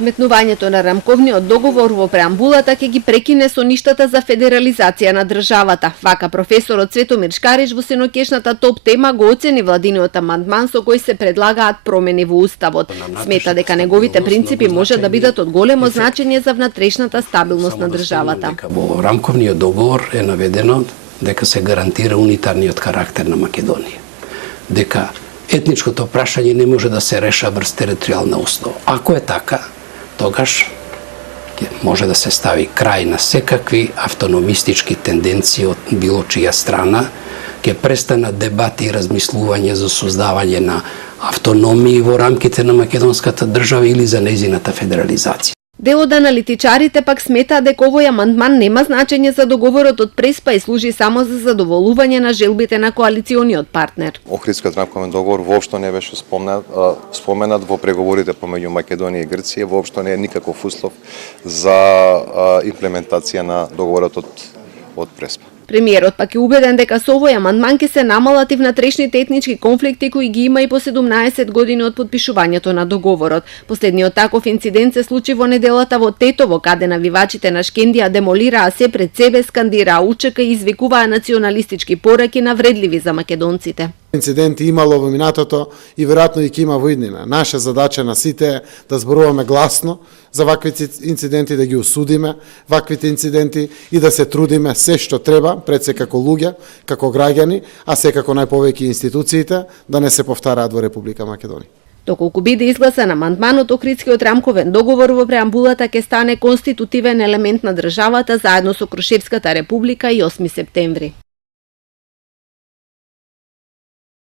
Вметнувањето на рамковниот договор во преамбулата ќе ги прекине со ништата за федерализација на државата. Вака професорот Светомир Шкариш во сенокешната топ тема го оцени владиниот амандман со кој се предлагаат промени во уставот. Смета дека неговите принципи може да бидат од големо значење за внатрешната стабилност на државата. Во рамковниот договор е наведено дека се гарантира унитарниот карактер на Македонија. Дека етничкото прашање не може да се реша врз територијална основа. Ако е така, тогаш може да се стави крај на секакви автономистички тенденции од било чија страна, ќе престанат дебати и размислување за создавање на автономии во рамките на македонската држава или за нејзината федерализација. Дел од аналитичарите пак сметаат дека овој амандман нема значење за договорот од Преспа и служи само за задоволување на желбите на коалициониот партнер. Охридскиот рамковен договор воопшто не беше споменат во преговорите помеѓу Македонија и Грција, воопшто не е никаков услов за имплементација на договорот од Преспа. Премиерот пак е убеден дека со овој амандман ќе се намалат и внатрешните етнички конфликти кои ги има и по 17 години од подпишувањето на договорот. Последниот таков инцидент се случи во неделата во Тетово, каде навивачите на Шкендија демолираа се пред себе, скандираа УЧК и извикуваа националистички пораки навредливи за македонците. Инциденти имало во минатото и веројатно и ќе има во иднина. Наша задача на сите е да зборуваме гласно за вакви инциденти, да ги осудиме ваквите инциденти и да се трудиме се што треба пред се како луѓе, како граѓани, а секако најповеќе институциите да не се повтараат во Република Македонија. Доколку биде изгласан амандманот, Охридскиот рамковен договор во преамбулата ќе стане конститутивен елемент на државата заедно со Крушевската република и 8 септември.